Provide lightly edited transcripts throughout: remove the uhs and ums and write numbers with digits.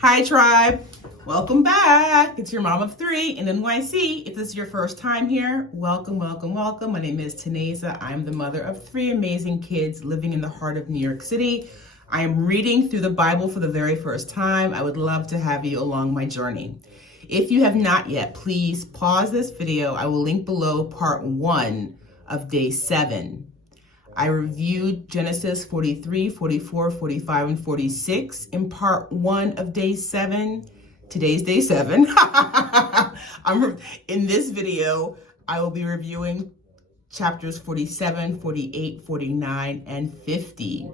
Hi, tribe. Welcome back. It's your mom of three in NYC. If this is your first time here, welcome, welcome, welcome. My name is Teneza. I'm the mother of three amazing kids living in the heart of New York City. I am reading through the Bible for the very first time. I would love to have you along my journey. If you have not yet, please pause this video. I will link below part 1 of day 7. I reviewed Genesis 43, 44, 45, and 46 in part 1 of day 7. Today's day 7. In this video, I will be reviewing chapters 47, 48, 49, and 50.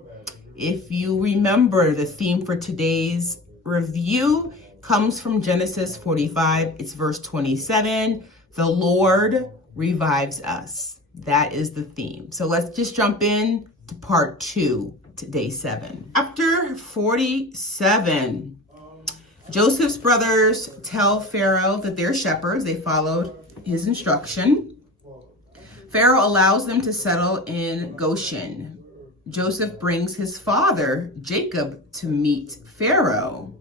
If you remember, the theme for today's review comes from Genesis 45. It's verse 27. The Lord revives us. That is the theme. So let's just jump in to part 2, to day 7. Chapter 47. Joseph's brothers tell Pharaoh that they're shepherds. They followed his instruction. Pharaoh allows them to settle in Goshen. Joseph brings his father, Jacob, to meet Pharaoh.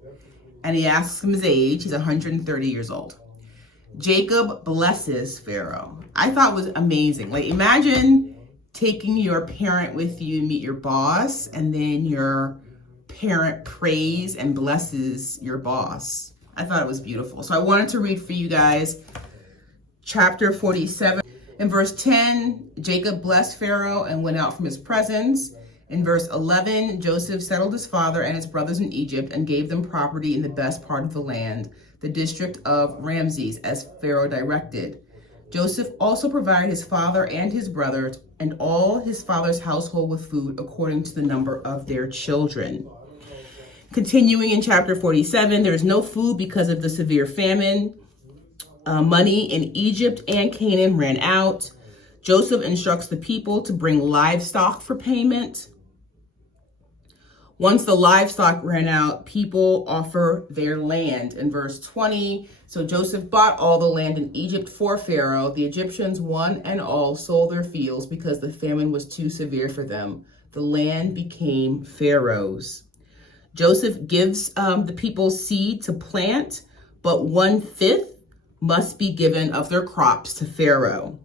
And he asks him his age. He's 130 years old. Jacob blesses Pharaoh. I thought it was amazing. Like, imagine taking your parent with you to meet your boss, and then your parent prays and blesses your boss. I thought it was beautiful. So I wanted to read for you guys chapter 47. In verse 10, Jacob blessed Pharaoh and went out from his presence. In verse 11, Joseph settled his father and his brothers in Egypt and gave them property in the best part of the land, the district of Ramses, as Pharaoh directed. Joseph also provided his father and his brothers and all his father's household with food according to the number of their children. Continuing in chapter 47, there is no food because of the severe famine. Money in Egypt and Canaan ran out. Joseph instructs the people to bring livestock for payment. Once the livestock ran out, people offer their land. In verse 20, so Joseph bought all the land in Egypt for Pharaoh. The Egyptians, one and all, sold their fields because the famine was too severe for them. The land became Pharaoh's. Joseph gives the people seed to plant, but 1/5 must be given of their crops to Pharaoh.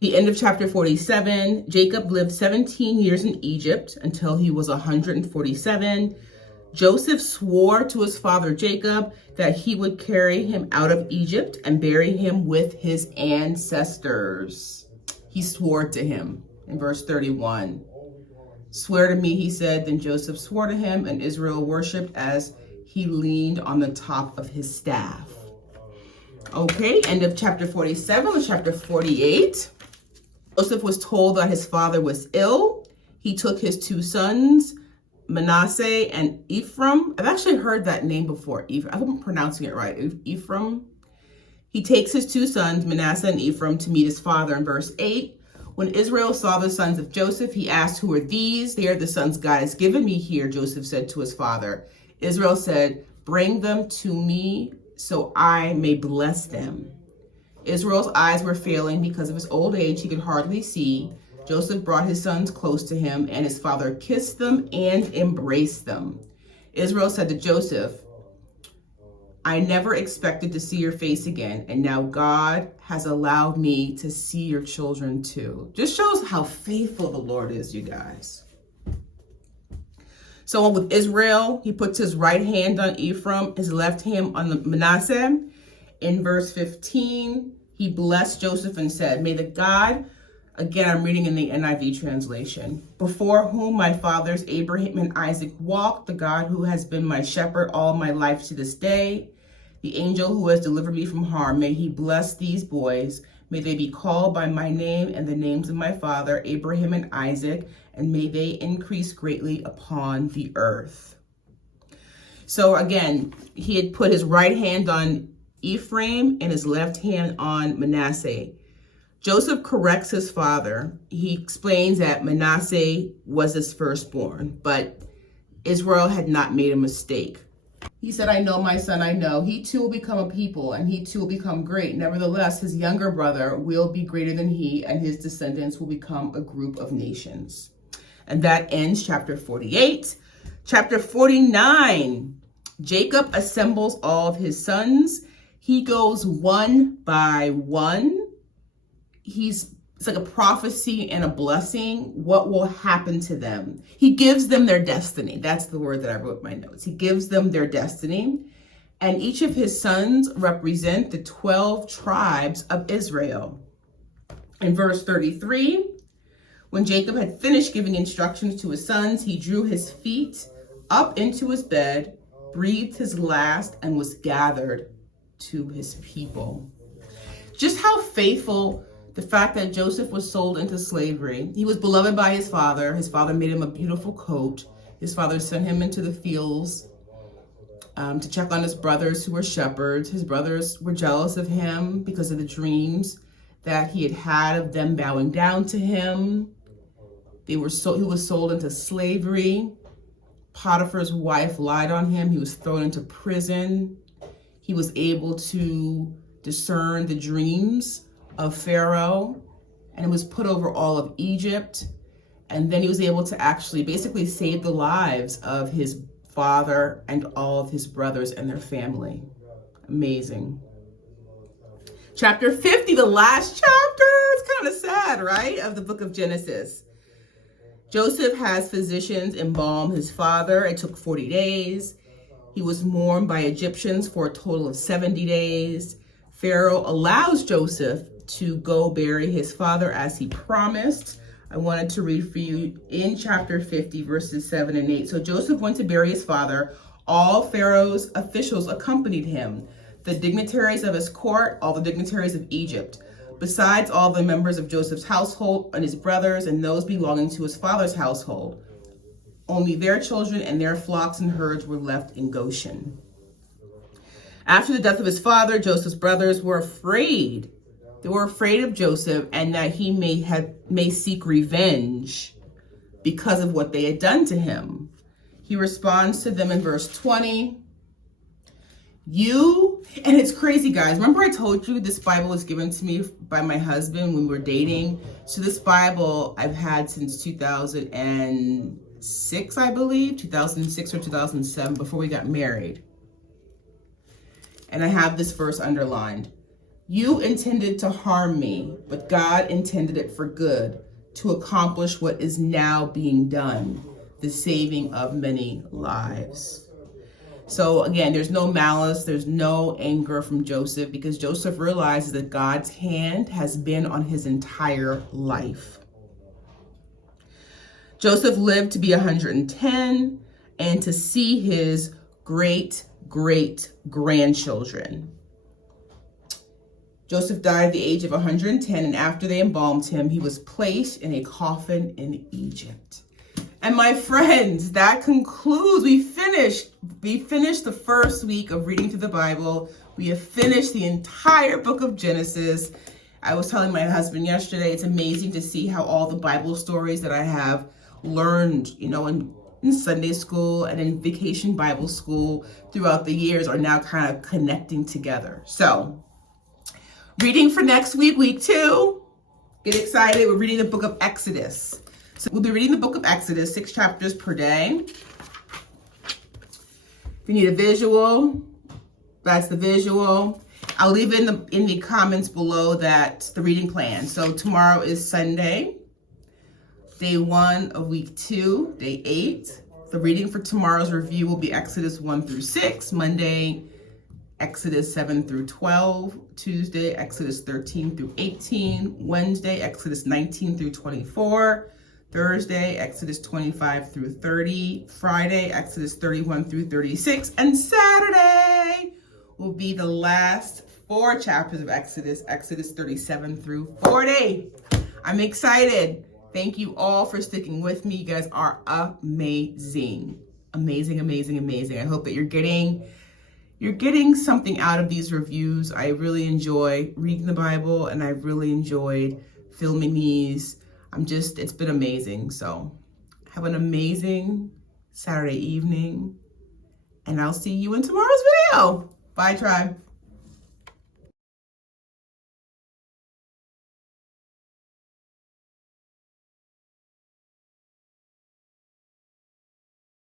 The end of chapter 47, Jacob lived 17 years in Egypt until he was 147. Joseph swore to his father Jacob that he would carry him out of Egypt and bury him with his ancestors. He swore to him in verse 31. Swear to me, he said. Then Joseph swore to him, and Israel worshiped as he leaned on the top of his staff. Okay, end of chapter 47 with chapter 48. Joseph was told that his father was ill. He took his 2 sons, Manasseh and Ephraim. I've actually heard that name before. I hope I'm pronouncing it right. Ephraim. He takes his 2 sons, Manasseh and Ephraim, to meet his father in verse 8. When Israel saw the sons of Joseph, he asked, "Who are these?" "They are the sons God has given me here," Joseph said to his father. Israel said, "Bring them to me so I may bless them." Israel's eyes were failing because of his old age. He could hardly see. Joseph brought his sons close to him, and his father kissed them and embraced them. Israel said to Joseph, "I never expected to see your face again, and now God has allowed me to see your children too." Just shows how faithful the Lord is, you guys. So with Israel, he puts his right hand on Ephraim, his left hand on Manasseh. In verse 15, he blessed Joseph and said, "May the God," again, I'm reading in the NIV translation, "before whom my fathers Abraham and Isaac walked, the God who has been my shepherd all my life to this day, the angel who has delivered me from harm, may he bless these boys. May they be called by my name and the names of my father, Abraham and Isaac, and may they increase greatly upon the earth." So again, he had put his right hand on Ephraim and his left hand on Manasseh. Joseph corrects his father. He explains that Manasseh was his firstborn, but Israel had not made a mistake. He said, "I know, my son, I know. He too will become a people, and he too will become great. Nevertheless, his younger brother will be greater than he, and his descendants will become a group of nations." And that ends chapter 48. Chapter 49. Jacob assembles all of his sons. He goes one by one. It's like a prophecy and a blessing. What will happen to them? He gives them their destiny. That's the word that I wrote in my notes. He gives them their destiny. And each of his sons represent the 12 tribes of Israel. In verse 33, when Jacob had finished giving instructions to his sons, he drew his feet up into his bed, breathed his last, and was gathered to his people. Just how faithful the fact that Joseph was sold into slavery. He was beloved by his father. His father made him a beautiful coat. His father sent him into the fields to check on his brothers who were shepherds. His brothers were jealous of him because of the dreams that he had of them bowing down to him. He was sold into slavery. Potiphar's wife lied on him. He was thrown into prison. He was able to discern the dreams of Pharaoh, and it was put over all of Egypt. And then he was able to actually basically save the lives of his father and all of his brothers and their family. Amazing. Chapter 50, the last chapter. It's kind of sad, right? Of the book of Genesis. Joseph has physicians embalm his father. It took 40 days. He was mourned by Egyptians for a total of 70 days. Pharaoh allows Joseph to go bury his father as he promised. I wanted to read for you in chapter 50, verses 7 and 8. So Joseph went to bury his father. All Pharaoh's officials accompanied him, the dignitaries of his court, all the dignitaries of Egypt, besides all the members of Joseph's household and his brothers and those belonging to his father's household. Only their children and their flocks and herds were left in Goshen. After the death of his father, Joseph's brothers were afraid. They were afraid of Joseph and that he may seek revenge because of what they had done to him. He responds to them in verse 20. And it's crazy, guys. Remember I told you this Bible was given to me by my husband when we were dating? So this Bible I've had since 2006, I believe, 2006 or 2007, before we got married. And I have this verse underlined. You intended to harm me, but God intended it for good, to accomplish what is now being done, the saving of many lives. So again, there's no malice, there's no anger from Joseph, because Joseph realizes that God's hand has been on his entire life. Joseph lived to be 110 and to see his great-great-grandchildren. Joseph died at the age of 110, and after they embalmed him, he was placed in a coffin in Egypt. And my friends, that concludes. We finished the first week of reading through the Bible. We have finished the entire book of Genesis. I was telling my husband yesterday, it's amazing to see how all the Bible stories that I have learned, in Sunday school and in vacation Bible school throughout the years are now kind of connecting together. So, reading for next week, week 2. Get excited. We're reading the book of Exodus. So we'll be reading the book of Exodus, 6 chapters per day. If you need a visual, that's the visual. I'll leave in the comments below that the reading plan. So tomorrow is Sunday, day 1 of week 2, day 8. The reading for tomorrow's review will be Exodus 1 through 6. Monday, Exodus 7 through 12. Tuesday, Exodus 13 through 18. Wednesday, Exodus 19 through 24. Thursday, Exodus 25 through 30. Friday, Exodus 31 through 36. And Saturday will be the last 4 chapters of Exodus, Exodus 37 through 40. I'm excited. Thank you all for sticking with me. You guys are amazing. Amazing, amazing, amazing. I hope that you're getting something out of these reviews. I really enjoy reading the Bible, and I've really enjoyed filming these. It's been amazing. So have an amazing Saturday evening, and I'll see you in tomorrow's video. Bye, tribe.